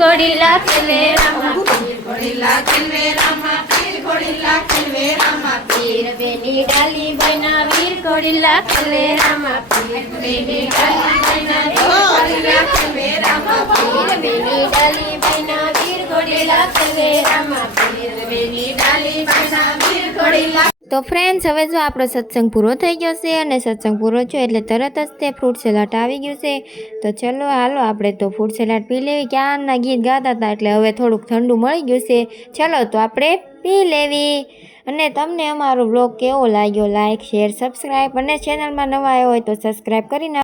ઘોડીલા ખેલે રામા પીર ઘોડીલા ખેલવે રામા પીર ઘોડીલા ખેલવે રામા પીર બેની ડાલી બના વીર ઘોડીલા ખેલે રામા પીર બેની ડાલી બના ઘોડીલા ખેલવે રામા પીર બેની ડાલી બના વીર ઘોડીલા ખેલે રામા પીર બેની ડાલી બના વીર ઘોડીલા. તો ફ્રેન્ડ્સ, હવે જો આપણો સત્સંગ પૂરો થઈ ગયો છે અને સત્સંગ પૂરો થયો એટલે તરત જ તે ફ્રૂટ સલાડ આવી ગયું છે. તો ચલો હાલો આપણે તો ફ્રૂટ સલાડ પી લેવી. ક્યારના ગીત ગાતા હતા એટલે હવે થોડુંક ઠંડુ મળી ગયું છે. ચલો તો આપણે પી લેવી. અને તમને અમારો બ્લોગ કેવો લાગ્યો, લાઇક, શેર, સબસ્ક્રાઈબ અને ચેનલમાં નવા આવ્યો હોય તો સબસ્ક્રાઈબ કરી નાખો.